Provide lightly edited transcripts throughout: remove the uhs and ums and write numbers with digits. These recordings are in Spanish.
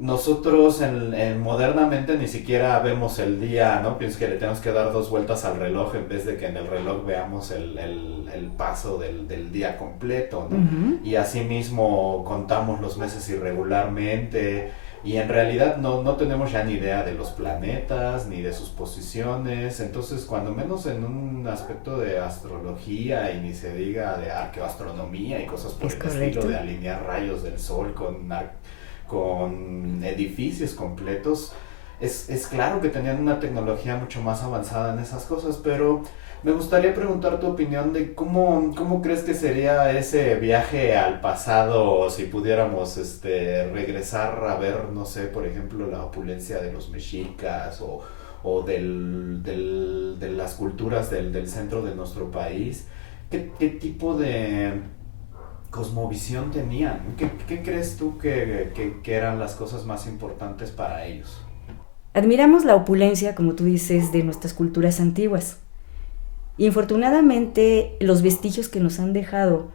nosotros modernamente ni siquiera vemos el día, ¿no? Pienso que le tenemos que dar dos vueltas al reloj en vez de que en el reloj veamos el paso del día completo, ¿no? Ujú. Y asimismo contamos los meses irregularmente y en realidad no tenemos ya ni idea de los planetas ni de sus posiciones. Entonces, cuando menos en un aspecto de astrología y ni se diga de arqueoastronomía y cosas por Es el estilo, correcto. de alinear rayos del sol con edificios completos, es claro que tenían una tecnología mucho más avanzada en esas cosas, pero me gustaría preguntar tu opinión de cómo crees que sería ese viaje al pasado si pudiéramos regresar a ver, no sé, por ejemplo, la opulencia de los mexicas o de las culturas del centro de nuestro país. ¿Qué tipo de cosmovisión tenían? ¿Qué crees tú que eran las cosas más importantes para ellos? Admiramos la opulencia, como tú dices, de nuestras culturas antiguas. Infortunadamente, los vestigios que nos han dejado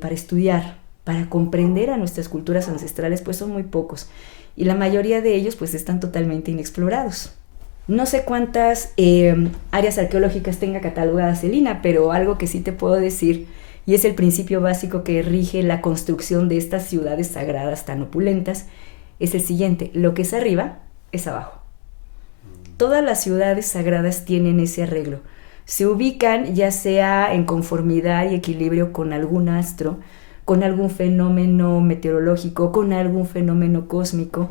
para estudiar, para comprender a nuestras culturas ancestrales, pues son muy pocos. Y la mayoría de ellos pues están totalmente inexplorados. No sé cuántas áreas arqueológicas tenga catalogadas Celina, pero algo que sí te puedo decir, y es el principio básico que rige la construcción de estas ciudades sagradas tan opulentas, es el siguiente: lo que es arriba es abajo. Todas las ciudades sagradas tienen ese arreglo. Se ubican ya sea en conformidad y equilibrio con algún astro, con algún fenómeno meteorológico, con algún fenómeno cósmico.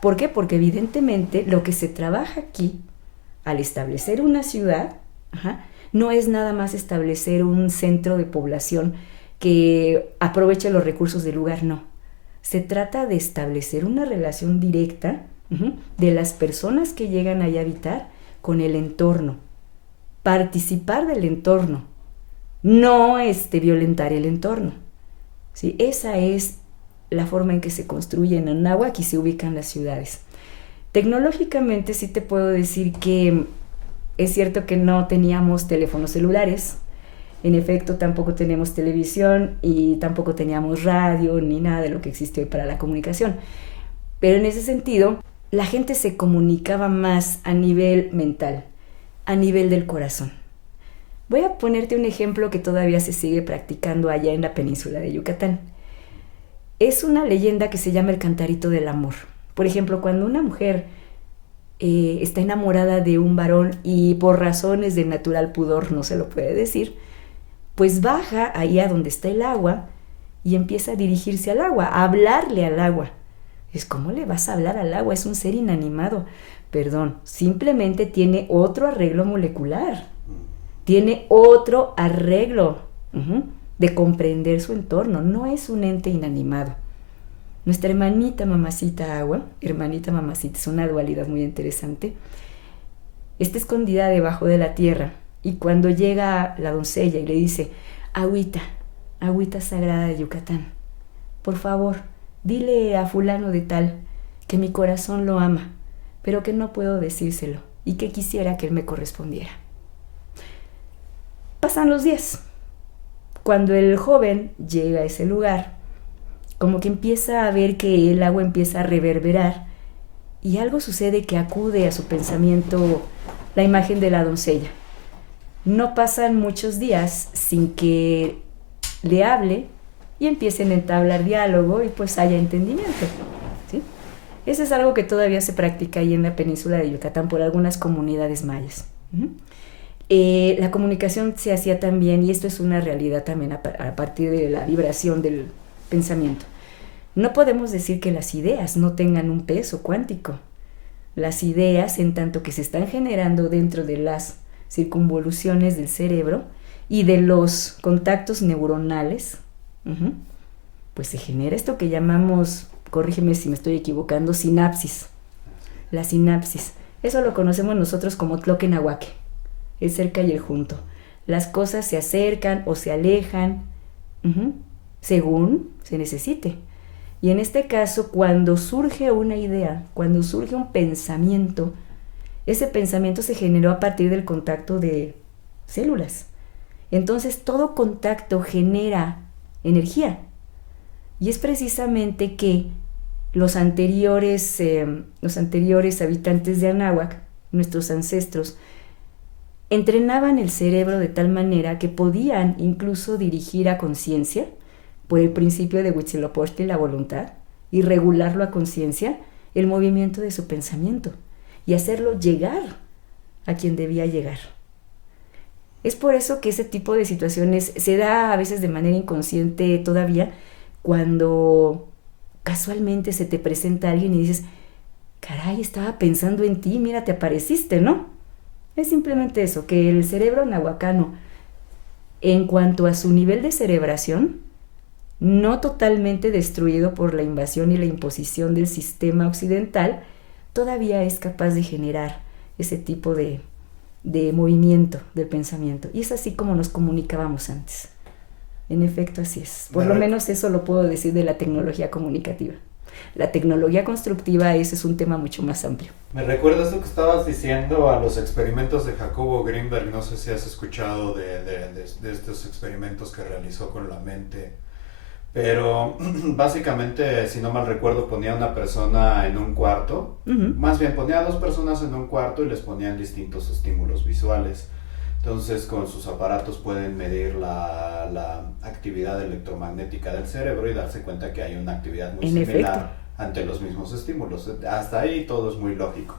¿Por qué? Porque evidentemente lo que se trabaja aquí al establecer una ciudad, ajá, no es nada más establecer un centro de población que aproveche los recursos del lugar, no. Se trata de establecer una relación directa, de las personas que llegan allá a habitar con el entorno, participar del entorno, no violentar el entorno. ¿Sí? Esa es la forma en que se construye en Anáhuac y se ubican las ciudades. Tecnológicamente sí te puedo decir que es cierto que no teníamos teléfonos celulares, en efecto tampoco tenemos televisión y tampoco teníamos radio ni nada de lo que existe hoy para la comunicación, pero en ese sentido la gente se comunicaba más a nivel mental, a nivel del corazón. Voy a ponerte un ejemplo que todavía se sigue practicando allá en la península de Yucatán. Es una leyenda que se llama el cantarito del amor. Por ejemplo, cuando una mujer está enamorada de un varón y por razones de natural pudor no se lo puede decir, pues baja ahí a donde está el agua y empieza a dirigirse al agua, a hablarle al agua. Es ¿cómo le vas a hablar al agua? Es un ser inanimado. Perdón, simplemente tiene otro arreglo molecular, tiene otro arreglo de comprender su entorno, no es un ente inanimado. Nuestra hermanita mamacita agua, hermanita mamacita, es una dualidad muy interesante, está escondida debajo de la tierra y cuando llega la doncella y le dice: agüita, agüita sagrada de Yucatán, por favor, dile a fulano de tal que mi corazón lo ama, pero que no puedo decírselo y que quisiera que él me correspondiera. Pasan los días. Cuando el joven llega a ese lugar, como que empieza a ver que el agua empieza a reverberar y algo sucede que acude a su pensamiento la imagen de la doncella. No pasan muchos días sin que le hable y empiecen a entablar diálogo y pues haya entendimiento, ¿sí? Eso es algo que todavía se practica ahí en la península de Yucatán por algunas comunidades mayas. La comunicación se hacía también, y esto es una realidad también a partir de la vibración del pensamiento. No podemos decir que las ideas no tengan un peso cuántico. Las ideas, en tanto que se están generando dentro de las circunvoluciones del cerebro y de los contactos neuronales, pues se genera esto que llamamos, corrígeme si me estoy equivocando, sinapsis. La sinapsis. Eso lo conocemos nosotros como tloquenahuaque, el cerca y el junto. Las cosas se acercan o se alejan según se necesite. Y en este caso, cuando surge una idea, cuando surge un pensamiento, ese pensamiento se generó a partir del contacto de células. Entonces, todo contacto genera energía. Y es precisamente que los anteriores habitantes de Anáhuac, nuestros ancestros, entrenaban el cerebro de tal manera que podían incluso dirigir a conciencia, por el principio de Huitzilopochtli, la voluntad, y regularlo a conciencia, el movimiento de su pensamiento, y hacerlo llegar a quien debía llegar. Es por eso que ese tipo de situaciones se da a veces de manera inconsciente todavía, cuando casualmente se te presenta alguien y dices, caray, estaba pensando en ti, mira, te apareciste, ¿no? Es simplemente eso, que el cerebro nahuacano, en cuanto a su nivel de cerebración, no totalmente destruido por la invasión y la imposición del sistema occidental, todavía es capaz de generar ese tipo de movimiento del pensamiento. Y es así como nos comunicábamos antes. En efecto, así es. Por lo menos eso lo puedo decir de la tecnología comunicativa. La tecnología constructiva, ese es un tema mucho más amplio. Me recuerda eso que estabas diciendo a los experimentos de Jacobo Greenberg. No sé si has escuchado de estos experimentos que realizó con la mente. Pero básicamente, si no mal recuerdo, ponía a una persona en un cuarto. Más bien ponía a dos personas en un cuarto y les ponían distintos estímulos visuales. Entonces, con sus aparatos pueden medir la actividad electromagnética del cerebro y darse cuenta que hay una actividad muy similar ante los mismos estímulos. Hasta ahí todo es muy lógico.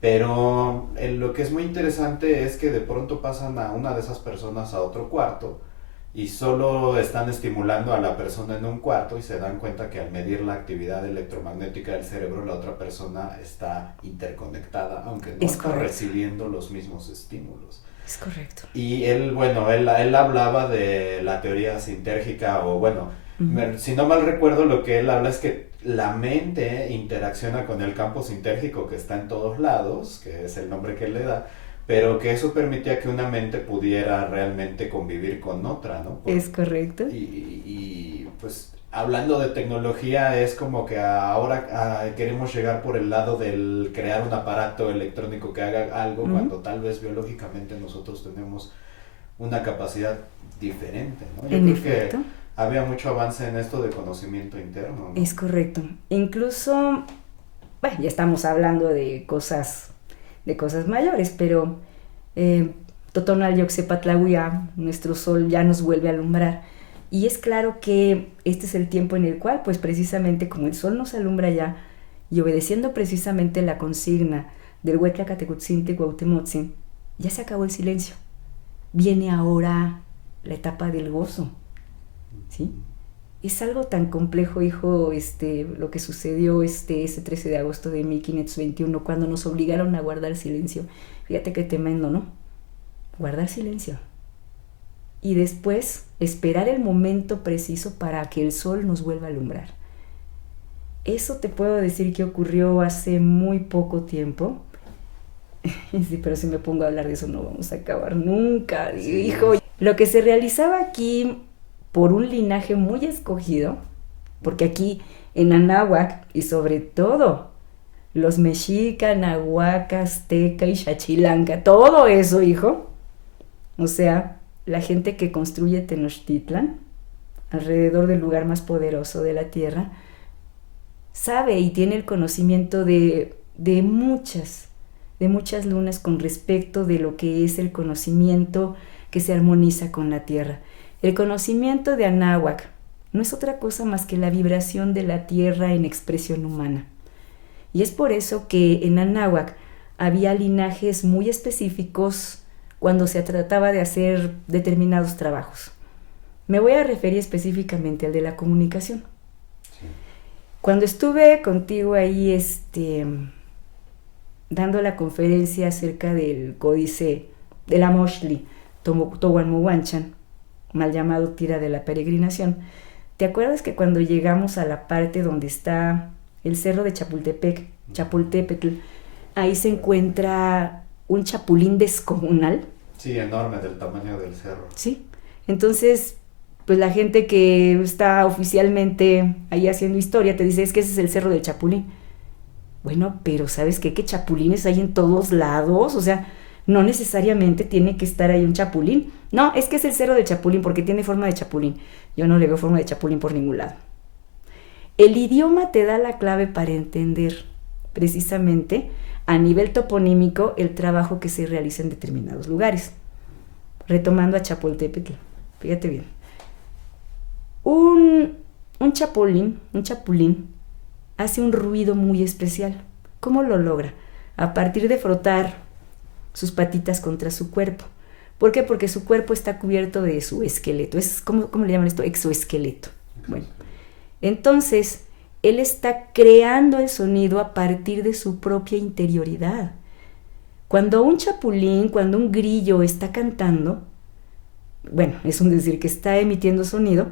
Pero lo que es muy interesante es que de pronto pasan a una de esas personas a otro cuarto y solo están estimulando a la persona en un cuarto y se dan cuenta que al medir la actividad electromagnética del cerebro, la otra persona está interconectada, aunque no está recibiendo los mismos estímulos. Es correcto. Y él hablaba de la teoría sintérgica, o bueno, si no mal recuerdo, lo que él habla es que la mente interacciona con el campo sintérgico que está en todos lados, que es el nombre que él le da, pero que eso permitía que una mente pudiera realmente convivir con otra, ¿no? Es correcto. Y pues hablando de tecnología, es como que ahora queremos llegar por el lado del crear un aparato electrónico que haga algo, cuando tal vez biológicamente nosotros tenemos una capacidad diferente, ¿no? Yo creo que había mucho avance en esto de conocimiento interno, ¿no? Es correcto. Incluso, bueno, ya estamos hablando de cosas mayores, pero Totonal Yoxepatlahuia, nuestro sol ya nos vuelve a alumbrar. Y es claro que este es el tiempo en el cual, pues precisamente como el sol nos alumbra ya, y obedeciendo precisamente la consigna del Huetlacatecutzintli Cuauhtemotzin, ya se acabó el silencio. Viene ahora la etapa del gozo, ¿sí? Es algo tan complejo, hijo, lo que sucedió ese 13 de agosto de 1521, cuando nos obligaron a guardar silencio. Fíjate qué tremendo, ¿no? Guardar silencio. Y después esperar el momento preciso para que el sol nos vuelva a alumbrar. Eso te puedo decir que ocurrió hace muy poco tiempo. Sí, pero si me pongo a hablar de eso no vamos a acabar nunca, sí. Hijo. Lo que se realizaba aquí por un linaje muy escogido, porque aquí en Anáhuac y sobre todo los mexica, nahuac, azteca y xachilanca, todo eso, hijo, o sea, la gente que construye Tenochtitlan, alrededor del lugar más poderoso de la tierra, sabe y tiene el conocimiento de muchas lunas con respecto de lo que es el conocimiento que se armoniza con la tierra. El conocimiento de Anáhuac no es otra cosa más que la vibración de la tierra en expresión humana. Y es por eso que en Anáhuac había linajes muy específicos cuando se trataba de hacer determinados trabajos. Me voy a referir específicamente al de la comunicación. Sí. Cuando estuve contigo ahí dando la conferencia acerca del códice de la Moxtli, Tohuanmuhuanchan, mal llamado Tira de la Peregrinación, ¿te acuerdas que cuando llegamos a la parte donde está el cerro de Chapultepetl, ahí se encuentra un chapulín descomunal? Sí, enorme, del tamaño del cerro. Sí, entonces, pues la gente que está oficialmente ahí haciendo historia te dice, es que ese es el cerro del Chapulín. Bueno, pero ¿sabes qué? Que chapulines hay en todos lados, o sea, no necesariamente tiene que estar ahí un chapulín. No, es que es el cerro del Chapulín porque tiene forma de chapulín. Yo no le veo forma de chapulín por ningún lado. El idioma te da la clave para entender precisamente a nivel toponímico el trabajo que se realiza en determinados lugares. Retomando a Chapultepetl, fíjate bien. Un chapulín hace un ruido muy especial. ¿Cómo lo logra? A partir de frotar sus patitas contra su cuerpo. ¿Por qué? Porque su cuerpo está cubierto de su esqueleto. ¿Cómo le llaman esto? Exoesqueleto. Bueno, entonces, él está creando el sonido a partir de su propia interioridad. Cuando un chapulín, cuando un grillo está cantando, bueno, es un decir que está emitiendo sonido,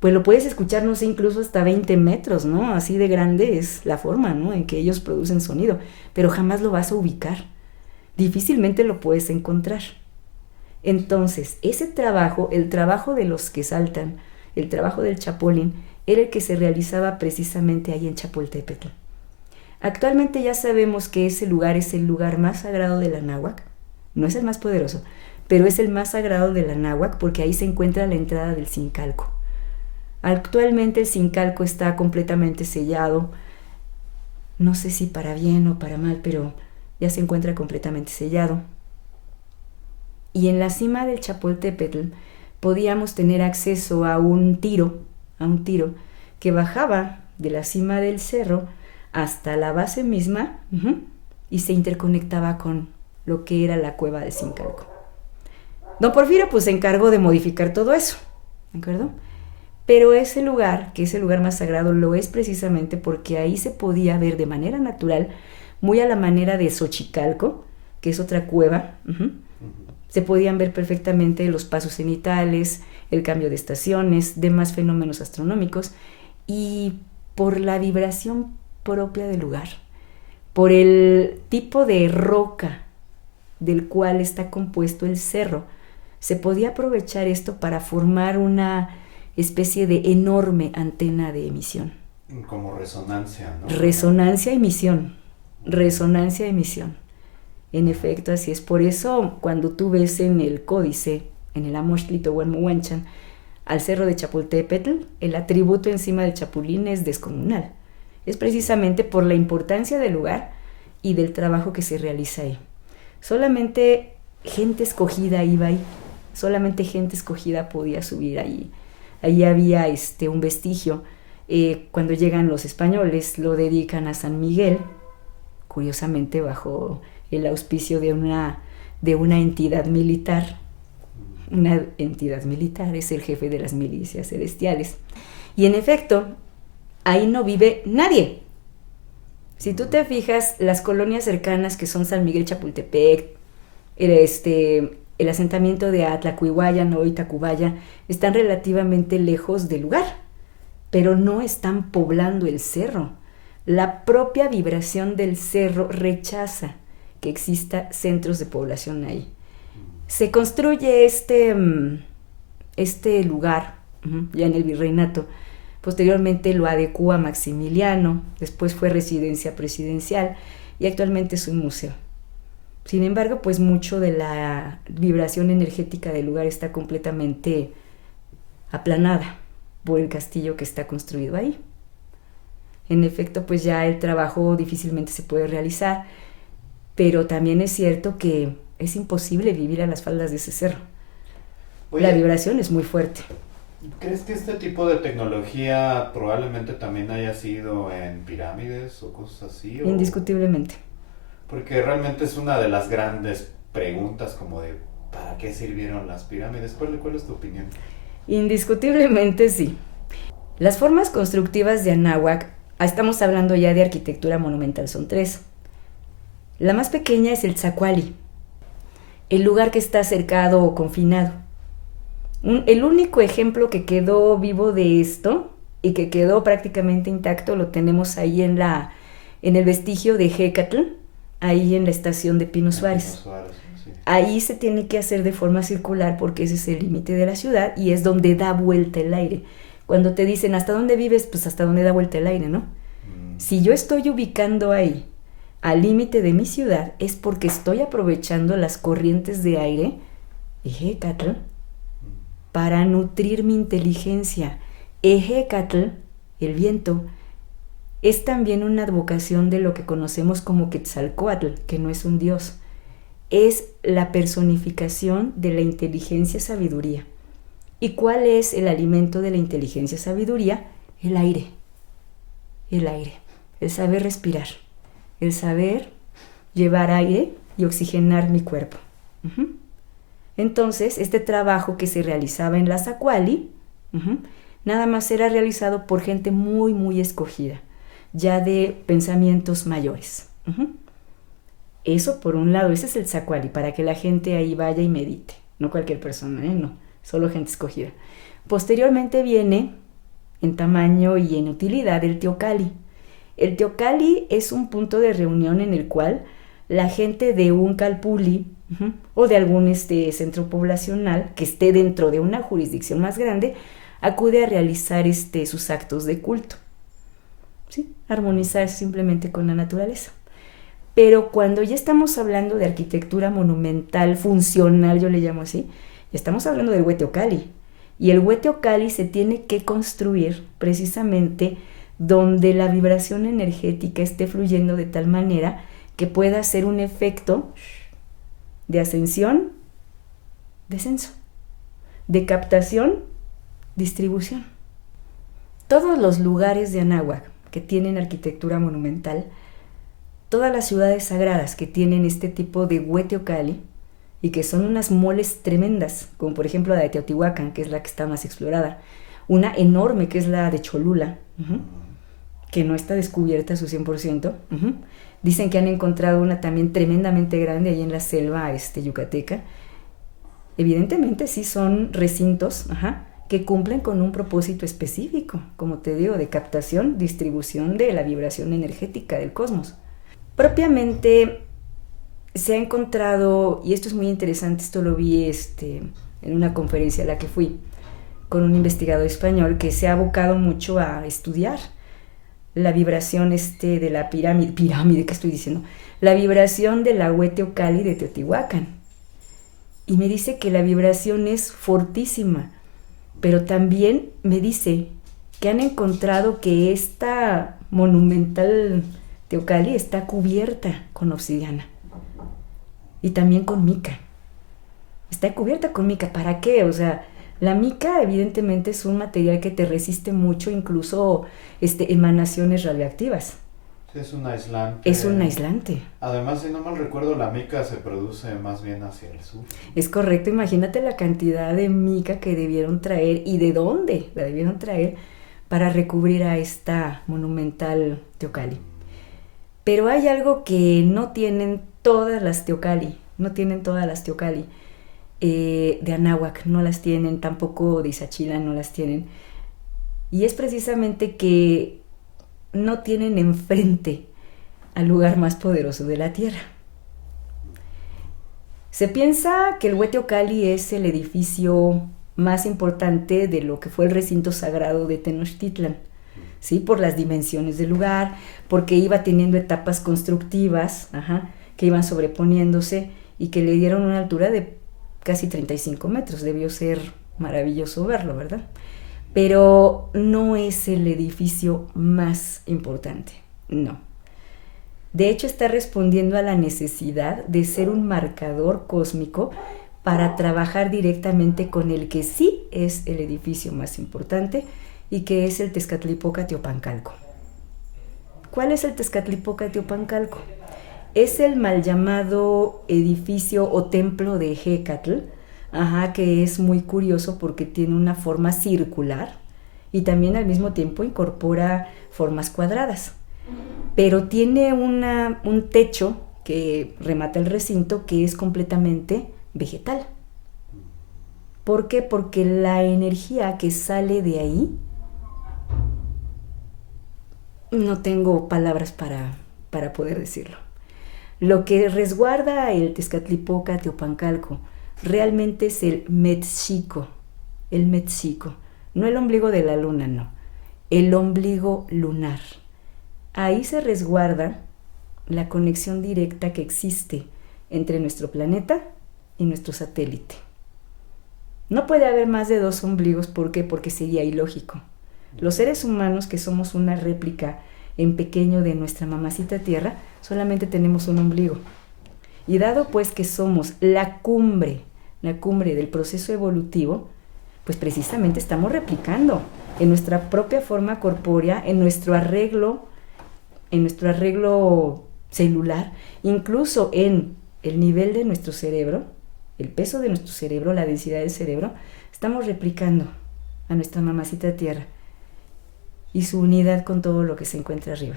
pues lo puedes escuchar, no sé, incluso hasta 20 metros, ¿no? Así de grande es la forma, ¿no?, en que ellos producen sonido, pero jamás lo vas a ubicar. Difícilmente lo puedes encontrar. Entonces, ese trabajo, el trabajo de los que saltan, el trabajo del chapulín, era el que se realizaba precisamente ahí en Chapultepetl. Actualmente ya sabemos que ese lugar es el lugar más sagrado de la náhuatl. No es el más poderoso, pero es el más sagrado de la náhuatl porque ahí se encuentra la entrada del Zincalco. Actualmente el Zincalco está completamente sellado, no sé si para bien o para mal, pero ya se encuentra completamente sellado. Y en la cima del Chapultepetl podíamos tener acceso a un tiro que bajaba de la cima del cerro hasta la base misma y se interconectaba con lo que era la cueva de Zincalco. Don Porfirio pues se encargó de modificar todo eso, ¿de acuerdo? Pero ese lugar, que es el lugar más sagrado, lo es precisamente porque ahí se podía ver de manera natural, muy a la manera de Xochicalco, que es otra cueva, se podían ver perfectamente los pasos cenitales, el cambio de estaciones, demás fenómenos astronómicos, y por la vibración propia del lugar, por el tipo de roca del cual está compuesto el cerro, se podía aprovechar esto para formar una especie de enorme antena de emisión. Como resonancia, ¿no? Resonancia-emisión. En efecto, así es. Por eso, cuando tú ves en el códice, en el Amoxtli Tohualmuhuanchan, al cerro de Chapultepetl, el atributo encima del chapulín es descomunal. Es precisamente por la importancia del lugar y del trabajo que se realiza ahí. Solamente gente escogida iba ahí. Solamente gente escogida podía subir ahí. Ahí había un vestigio. Cuando llegan los españoles, lo dedican a San Miguel, curiosamente bajo el auspicio de una entidad militar. Una entidad militar es el jefe de las milicias celestiales. Y en efecto, ahí no vive nadie. Si tú te fijas, las colonias cercanas que son San Miguel Chapultepec, el asentamiento de Atlacuihuayan o Itacubaya, están relativamente lejos del lugar, pero no están poblando el cerro. La propia vibración del cerro rechaza que exista centros de población ahí. Se construye este lugar ya en el virreinato. Posteriormente lo adecúa Maximiliano, después fue residencia presidencial y actualmente es un museo. Sin embargo, pues mucho de la vibración energética del lugar está completamente aplanada por el castillo que está construido ahí. En efecto, pues ya el trabajo difícilmente se puede realizar, pero también es cierto que es imposible vivir a las faldas de ese cerro. Oye, la vibración es muy fuerte. ¿Crees que este tipo de tecnología probablemente también haya sido en pirámides o cosas así? Indiscutiblemente. Porque realmente es una de las grandes preguntas como de ¿para qué sirvieron las pirámides? ¿Cuál es tu opinión? Indiscutiblemente sí. Las formas constructivas de Anáhuac, estamos hablando ya de arquitectura monumental, son 3. La más pequeña es el Tzacuali, el lugar que está cercado o confinado. El único ejemplo que quedó vivo de esto y que quedó prácticamente intacto lo tenemos ahí en el vestigio de Jecatl, ahí en la estación de Pino Suárez. Sí. Ahí se tiene que hacer de forma circular porque ese es el límite de la ciudad y es donde da vuelta el aire. Cuando te dicen ¿hasta dónde vives? Pues hasta donde da vuelta el aire, ¿no? Si yo estoy ubicando ahí al límite de mi ciudad es porque estoy aprovechando las corrientes de aire Ejecatl para nutrir mi inteligencia. Ejecatl el viento, es también una advocación de lo que conocemos como Quetzalcóatl, que no es un dios, es la personificación de la inteligencia sabiduría. ¿Y cuál es el alimento de la inteligencia sabiduría? El aire, el saber respirar, el saber llevar aire y oxigenar mi cuerpo. Entonces, este trabajo que se realizaba en la Zacuali, nada más era realizado por gente muy, muy escogida, ya de pensamientos mayores. Eso por un lado, ese es el Zacuali, para que la gente ahí vaya y medite, no cualquier persona, no, solo gente escogida. Posteriormente viene, en tamaño y en utilidad, el Teocalli. El Teocalli es un punto de reunión en el cual la gente de un calpulli o de algún centro poblacional que esté dentro de una jurisdicción más grande acude a realizar sus actos de culto, ¿sí? Armonizarse simplemente con la naturaleza. Pero cuando ya estamos hablando de arquitectura monumental, funcional, yo le llamo así, ya estamos hablando del Hueteocalli. Y el Hueteocalli se tiene que construir precisamente donde la vibración energética esté fluyendo de tal manera que pueda hacer un efecto de ascensión, descenso, de captación, distribución. Todos los lugares de Anáhuac que tienen arquitectura monumental, todas las ciudades sagradas que tienen este tipo de Hueteocalli y que son unas moles tremendas, como por ejemplo la de Teotihuacán, que es la que está más explorada, una enorme que es la de Cholula, que no está descubierta a su 100%. Dicen que han encontrado una también tremendamente grande ahí en la selva yucateca. Evidentemente sí son recintos que cumplen con un propósito específico, como te digo, de captación, distribución de la vibración energética del cosmos. Propiamente se ha encontrado, y esto es muy interesante, esto lo vi en una conferencia a la que fui, con un investigador español que se ha abocado mucho a estudiar la vibración de la pirámide, ¿qué estoy diciendo? La vibración de la Hueteocalli de Teotihuacán. Y me dice que la vibración es fortísima, pero también me dice que han encontrado que esta monumental Teocalli está cubierta con obsidiana y también con mica. Está cubierta con mica. ¿Para qué? O sea, la mica evidentemente es un material que te resiste mucho, incluso emanaciones radioactivas. Sí, es un aislante. Es un aislante. Además, si no mal recuerdo, la mica se produce más bien hacia el sur. Es correcto, imagínate la cantidad de mica que debieron traer y de dónde la debieron traer para recubrir a esta monumental Teocalli. Pero hay algo que no tienen todas las Teocalli, de Anáhuac, no las tienen, tampoco de Izachila no las tienen. Y es precisamente que no tienen enfrente al lugar más poderoso de la tierra. Se piensa que el Hueteocalli es el edificio más importante de lo que fue el recinto sagrado de Tenochtitlan, ¿sí? Por las dimensiones del lugar, porque iba teniendo etapas constructivas, que iban sobreponiéndose y que le dieron una altura de casi 35 metros. Debió ser maravilloso verlo, ¿verdad? Pero no es el edificio más importante, no. De hecho, está respondiendo a la necesidad de ser un marcador cósmico para trabajar directamente con el que sí es el edificio más importante y que es el Tezcatlipoca Teopancalco. ¿Cuál es el Tezcatlipoca Teopancalco? Es el mal llamado edificio o templo de Hecatl, que es muy curioso porque tiene una forma circular y también al mismo tiempo incorpora formas cuadradas. Pero tiene un techo que remata el recinto que es completamente vegetal. ¿Por qué? Porque la energía que sale de ahí, no tengo palabras para poder decirlo. Lo que resguarda el Tezcatlipoca Teopancalco realmente es el Metzxico, no el ombligo de la luna, no, el ombligo lunar. Ahí se resguarda la conexión directa que existe entre nuestro planeta y nuestro satélite. No puede haber más de 2 ombligos, ¿por qué? Porque sería ilógico. Los seres humanos, que somos una réplica en pequeño de nuestra mamacita tierra, solamente tenemos un ombligo. Y dado pues que somos la cumbre del proceso evolutivo, pues precisamente estamos replicando en nuestra propia forma corpórea, en nuestro arreglo celular, incluso en el nivel de nuestro cerebro, el peso de nuestro cerebro, la densidad del cerebro, estamos replicando a nuestra mamacita tierra y su unidad con todo lo que se encuentra arriba,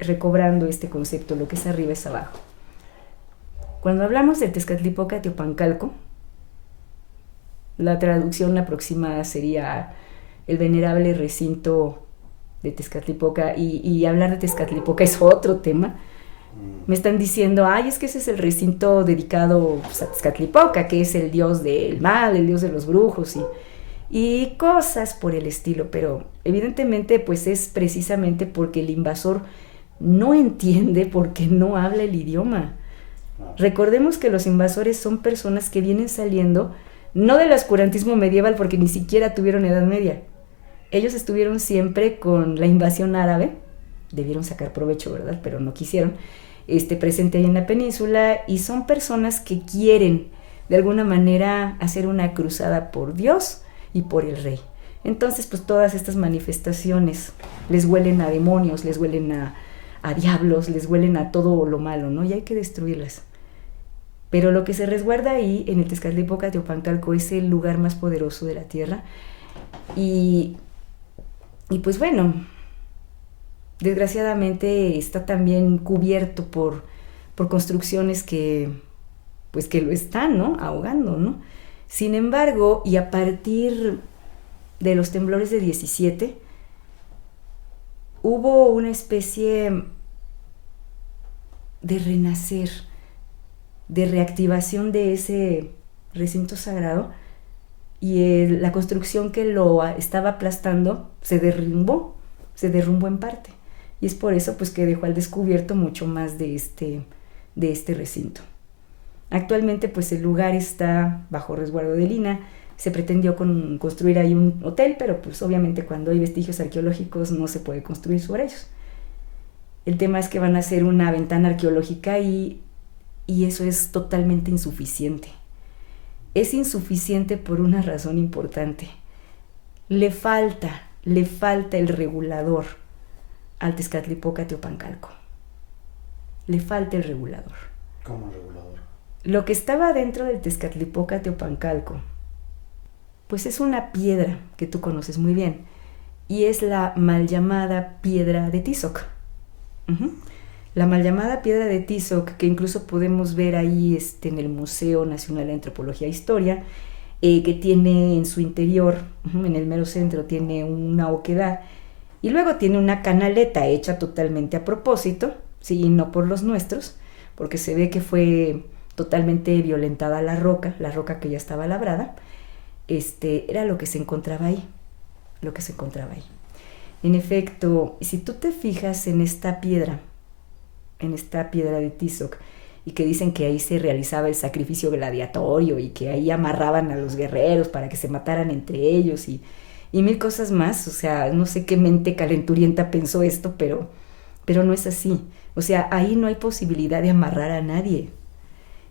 recobrando este concepto, lo que es arriba es abajo. Cuando hablamos del Tezcatlipoca Teopancalco, la traducción aproximada sería el venerable recinto de Tezcatlipoca, y hablar de Tezcatlipoca es otro tema. Me están diciendo, ay, es que ese es el recinto dedicado pues, a Tezcatlipoca, que es el dios del mal, el dios de los brujos y cosas por el estilo, pero evidentemente pues es precisamente porque el invasor no entiende, porque no habla el idioma. Recordemos que los invasores son personas que vienen saliendo no del oscurantismo medieval, porque ni siquiera tuvieron Edad Media. Ellos estuvieron siempre con la invasión árabe, debieron sacar provecho, ¿verdad? Pero no quisieron, presente ahí en la península, y son personas que quieren de alguna manera hacer una cruzada por Dios y por el rey. Entonces pues todas estas manifestaciones les huelen a demonios, les huelen a diablos, les huelen a todo lo malo, ¿no? Y hay que destruirlas. Pero lo que se resguarda ahí en el Tezcatlipoca Teopancalco es el lugar más poderoso de la tierra. Y pues bueno, desgraciadamente está también cubierto por construcciones que lo están, ¿no?, ahogando, ¿no? Sin embargo, y a partir de los temblores de 17, hubo una especie de renacer, de reactivación de ese recinto sagrado, y la construcción que lo estaba aplastando se derrumbó en parte, y es por eso pues que dejó al descubierto mucho más de este recinto. Actualmente pues el lugar está bajo resguardo del INAH. Se pretendió construir ahí un hotel, pero pues obviamente cuando hay vestigios arqueológicos no se puede construir sobre ellos. El tema es que van a hacer una ventana arqueológica y eso es totalmente insuficiente. Es insuficiente por una razón importante. Le falta el regulador al Tezcatlipoca Teopancalco. Le falta el regulador. ¿Cómo regulador? Lo que estaba dentro del Tezcatlipoca Teopancalco, pues es una piedra que tú conoces muy bien, y es la mal llamada piedra de Tizoc. La mal llamada piedra de Tizoc, que incluso podemos ver ahí en el Museo Nacional de Antropología e Historia, que tiene en su interior, en el mero centro, tiene una oquedad, y luego tiene una canaleta hecha totalmente a propósito, sí, no por los nuestros, porque se ve que fue totalmente violentada la roca que ya estaba labrada. Era lo que se encontraba ahí. En efecto, si tú te fijas en esta piedra de Tizoc, y que dicen que ahí se realizaba el sacrificio gladiatorio y que ahí amarraban a los guerreros para que se mataran entre ellos y mil cosas más, o sea, no sé qué mente calenturienta pensó esto, pero no es así. O sea, ahí no hay posibilidad de amarrar a nadie.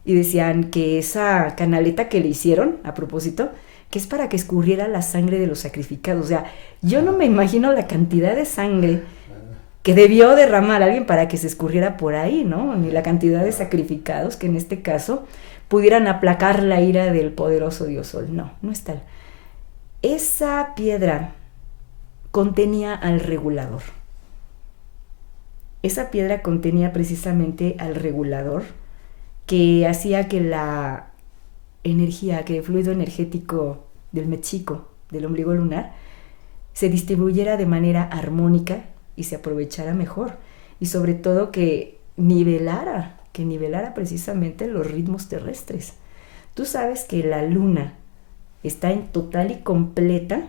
Y decían que esa canaleta que le hicieron, a propósito, que es para que escurriera la sangre de los sacrificados. O sea, yo no me imagino la cantidad de sangre que debió derramar alguien para que se escurriera por ahí, ¿no? Ni la cantidad de sacrificados que en este caso pudieran aplacar la ira del poderoso dios Sol. No es tal. Esa piedra contenía al regulador. Esa piedra contenía precisamente al regulador, que hacía que la energía, que el fluido energético del mechico, del ombligo lunar, se distribuyera de manera armónica y se aprovechara mejor, y sobre todo que nivelara precisamente los ritmos terrestres. Tú sabes que la luna está en total y completa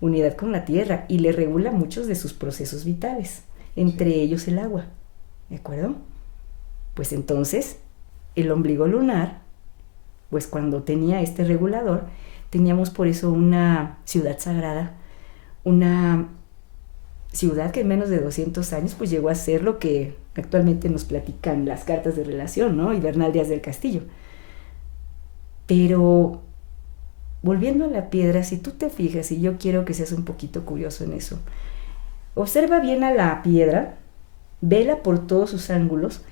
unidad con la Tierra, y le regula muchos de sus procesos vitales, entre ellos el agua, ¿de acuerdo? Pues entonces el ombligo lunar, pues cuando tenía este regulador, teníamos por eso una ciudad sagrada, una ciudad que en menos de 200 años pues llegó a ser lo que actualmente nos platican las cartas de relación, ¿no? Y Bernal Díaz del Castillo. Pero volviendo a la piedra, si tú te fijas, y yo quiero que seas un poquito curioso en eso, observa bien a la piedra, vela por todos sus ángulos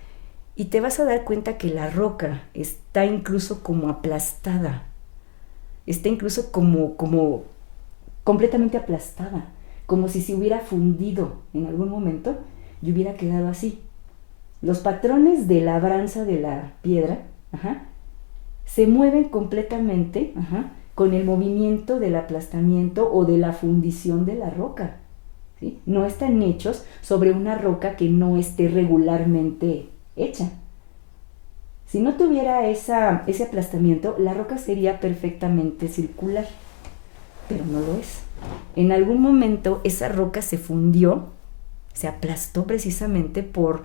y te vas a dar cuenta que la roca está incluso como aplastada, está incluso como completamente aplastada, como si se hubiera fundido en algún momento y hubiera quedado así. Los patrones de labranza de la piedra, se mueven completamente, con el movimiento del aplastamiento o de la fundición de la roca, ¿sí? No están hechos sobre una roca que no esté regularmente hecha. Si no tuviera ese aplastamiento, la roca sería perfectamente circular, pero no lo es. En algún momento esa roca se fundió, se aplastó precisamente por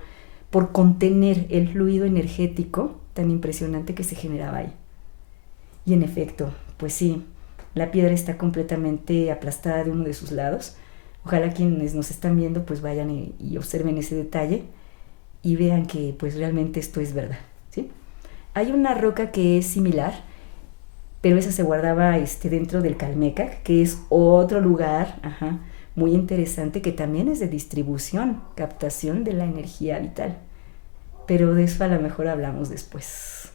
contener el fluido energético tan impresionante que se generaba ahí. Y en efecto, pues sí, la piedra está completamente aplastada de uno de sus lados. Ojalá quienes nos están viendo pues vayan y observen ese detalle y vean que pues realmente esto es verdad, ¿sí? Hay una roca que es similar, pero esa se guardaba dentro del Calmecac, que es otro lugar muy interesante que también es de distribución, captación de la energía vital. Pero de eso a lo mejor hablamos después.